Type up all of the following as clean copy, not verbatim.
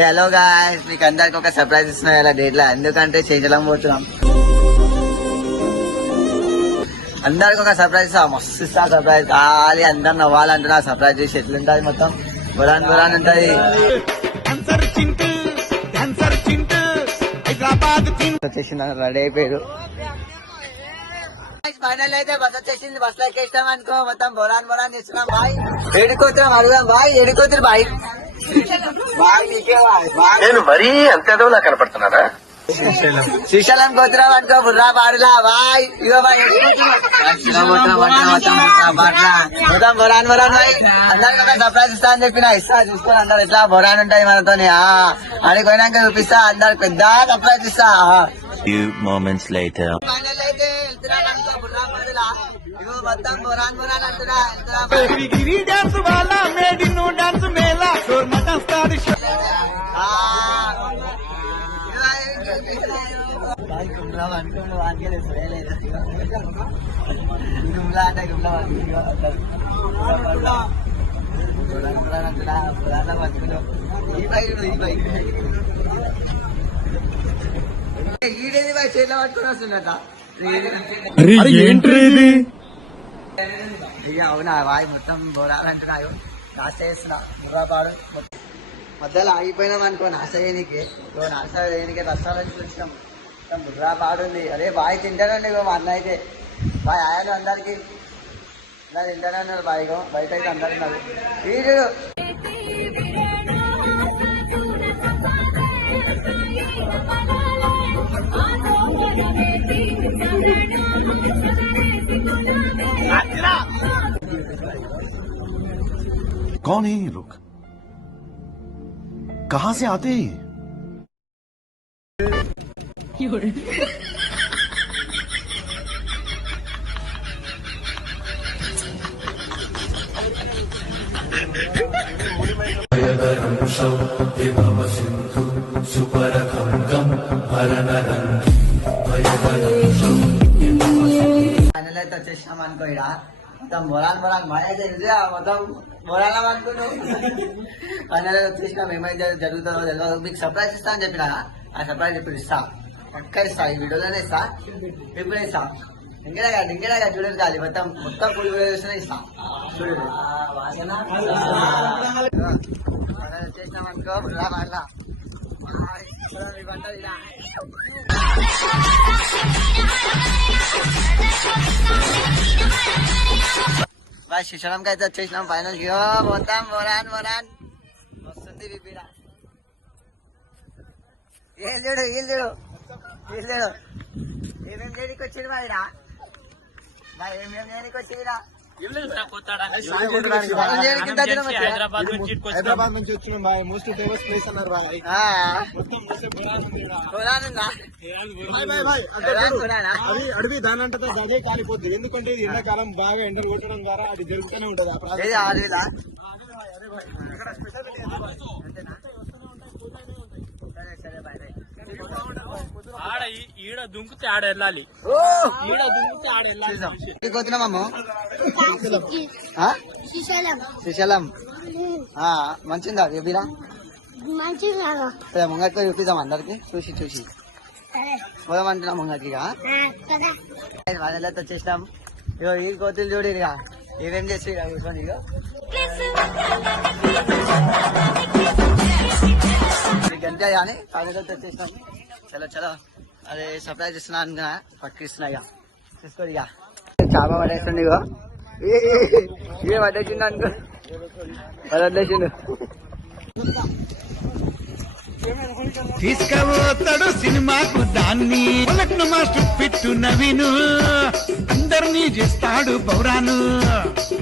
Hello guys, మీకు అందరికి ఒక సర్ప్రైజ్ ఇస్తున్నాం ఇలా డేట్ లో. ఎందుకంటే శ్రీశైలం పోతున్నాం. అందరికి ఒక సర్ప్రైజ్ ఇస్తా, మస్తు ఇస్తా సర్ప్రైజ్. ఖాళీ అందరు నవ్వాలంటున్నా. సర్ప్రైజ్ చేసి ఎట్లుంటది, మొత్తం బురాన్ బురాన్ ఉంటది. వచ్చేసింది, రెడీ అయిపోయారు. ఫైనల్ అయితే బస్ వచ్చేసింది. బస్ లో ఎక్కేస్తాం అనుకో, మొత్తం బొరాన్ బొరాన్ చేస్తున్నాం. బాయ్ ఏడుకోతున్నాం, అడుగుదాం. బాయ్ ఏడుకోతురు. బాయ్ నేను మరీ అంతేదోలా కనపడుతున్నారా? శ్రీశైలం పోతున్నాం అనుకో, బుర్రా పాడులా. బాయ్ ఇగో బాయ్ మొత్తం బొరాన్ బొరాన్. బాయ్ అందరికి ఒక సర్ప్రైజ్ ఇస్తా అని చెప్పిన. ఇస్తా చూసుకొని అందరు ఎట్లా బొరాన్ ఉంటాయి మనతోని. ఆడికి పోయినాక చూపిస్తా, అందరికి పెద్ద సర్ప్రైజ్ ఇస్తా. ఫైనల్ అయితే వెళ్తున్నాం అనుకో, బుర్రా పాడులా. ఇగో మొత్తం బొరాన్ బొరాన్ అంటున్నా. ఈడేది బాయ్ చేతిలో పట్టుకుని వస్తున్నట. ఇక అవునా వాయి మొత్తం బోరాలంటున్నాయి. నాశ చేస్తున్నా బుర్రాపాడు. మధ్యలో ఆగిపోయినాం అనుకో, నాశ చేయనికే. నాశ చేయనికే రస్తాలని చూస్తాం. మొత్తం బుర్రాపాడు ఉంది. అదే బాయ్ తింటానండి ఇగో మా అన్న అయితే. బాయ్ ఆయన అందరికి ఇలా తింటానే ఉన్నారు. బాయ్గో బయట అయితే అందరు ఉన్నారు. వీడు कौन है ये लोग? कहां से आते हैं? ఫైనల్ అయితే వచ్చేసినాం అనుకో. ఇడ మొత్తం బొరాన్ బొరాన్ మాయ తెలిసి మొత్తం బొరాలం అనుకున్నాం. ఫైనల్ అయితే వచ్చేసినాం. ఏమైతే జరుగుతుందో తెలియదు. మీకు సర్ప్రైజ్ ఇస్తా అని చెప్పిన. ఆ సర్ప్రైజ్ ఇప్పుడు ఇస్తా, పక్క ఇస్తా. ఈ వీడియోలోనే ఇస్తా, ఇప్పుడే ఇస్తా. ఇంకేగా చూడదు కాదు, మొత్తం మొత్తం ఫుల్ వీడియో చూస్తేనే ఇస్తా. చూడదు వచ్చేసినాం అనుకో. బుర్రా పాడలా బాయ్. శ్రీశైలంకి అయితే వచ్చేసినాం ఫైనల్. మొత్తం బొరాన్ బొరాన్ వస్తుంది. బిబిరా ఏం చూడు, వీళ్ళు చూడు, వీళ్ళు చూడు. ఏమేమి చేయడానికి వచ్చింది మాదిరా బాయ్? ఏమేమి చేయడానికి వచ్చిందిరా? హైదరాబాద్ నుంచి వచ్చినాం బాయ్. మోస్ట్ ఫేమస్ ప్లేస్ అన్నారు బాయ్. అది అడవి దాని అంటే అదే కాలిపోద్ది. ఎందుకంటే ఇది ఎండాకాలం బాగా ఎండలు కొట్టడం ద్వారా అది జరుగుతూనే ఉంటది. ఈడ దుంకుతే ఆడ వెళ్ళాలి. ఈడ దుంకుతే ఆడ వెళ్ళాలి. పోతున్నామమ్మ శ్రీశైలం. మంచిదా బిబిరా? ముంగట్గా చూపిద్దాం అందరికి. చూసి చూసి పోదామంటున్నాం ముంగట్గా. వాళ్ళతో వచ్చేసినాం. ఇగో ఈ కోతులు చూడు. ఇక ఏమేం చేసి కూర్చొని ఇగో గంటే కానీ వాళ్ళతో వచ్చేసినాం. చలో చలో. అదే సర్ప్రైజ్ ఇస్తున్నా అనుకున్నా, పట్టుకిస్తున్నా. ఇక చూసుకోండి. ఇక చాలా పడేస్తుంది. ఇగో ఇవే పట్టేసిండు అనుకో, వదిలేసిండు. తీసుకుపోతాడు సినిమాకు దాన్ని. మాస్టర్ పెట్టు నవీను అందరినీ చేస్తాడు పౌరాను.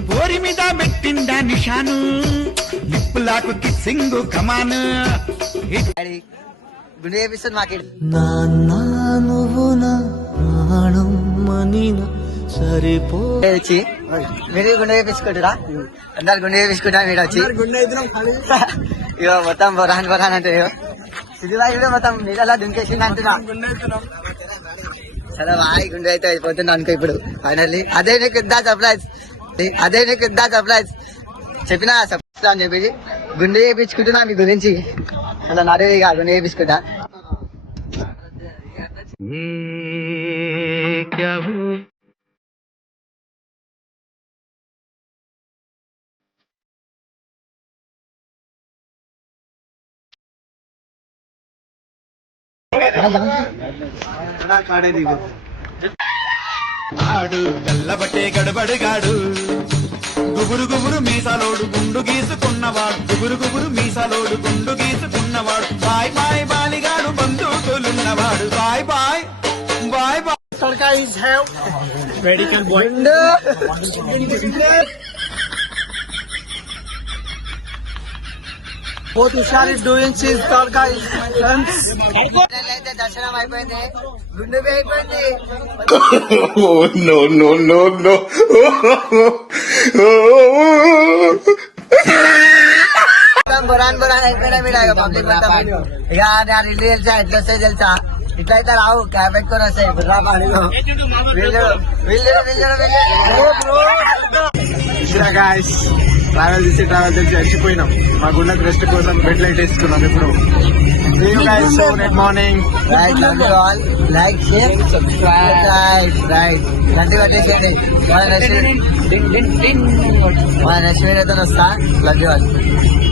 బోరి మీద పెట్టిండా నిషాను. లిప్పులాకు కిస్సింగ్ కమాను. గుండె చేపిస్తుంది మాకే. నువ్వు నా ప్రాణం మనిన సరిపో. మీరు గుండె చేపించుకుంటారా? అందరు గుండె చేపించుకుంటా. మీరు వచ్చి ఇగో మొత్తం బొరాన్ బొరాన్ అంటే ఇది మొత్తం నీళ్ళలా దుంకేసింది అంటున్నా. సరే బాయ్. గుండె అయితే అయిపోతుంది అనుకో ఇప్పుడు ఫైనల్లీ. అదే నీకు ఇద్దా సర్ప్రైజ్, అదే నీకు ఇద్దా సర్ప్రైజ్. చెప్పినా సర్ప్రైజ్ అని చెప్పేసి గుండె వేయించుకుంటున్నా మీ గురించి అలా నడవేగా గుండె వేయించుకుంటా ఆడు గల్లబట్టే గడబడిగాడు గుబురు గుబురు మీసాలోడు గుండు గీసుకున్నవాడు గుబురు గుబురు మీసాలోడు గుండు గీసుకున్నవాడు బాయ్ బాయ్ బాలిగాడు బంధువులున్నవాడు boy boy boy boy medical boy Both Tushar is doing his Tarka is my friends. అయితే దర్శనం అయిపోయింది గుండె అయిపోయింది నో నో నో నో బొరాన్ అయిపోయినా మీరు పబ్లిక్ మొత్తం ఇక నా ఇల్లు తెలుసా ఎట్లా వస్తాయి తెలుసా ఇట్లా అయితే రావు క్యాబ్ పెట్టుకొని వస్తాయి బుర్రా పాడిలో గాయస్ ట్రావెల్ చేసి చచ్చిపోయినాం మా గుండెకి రెస్ట్ కోసం బెడ్ లైట్ వేసుకున్నాం ఇప్పుడు good morning right love you all like share subscribe right గంట కొట్టేసేయండి మన నెక్స్ట్ వీడియోతో వస్తా లవ్ యూ ఆల్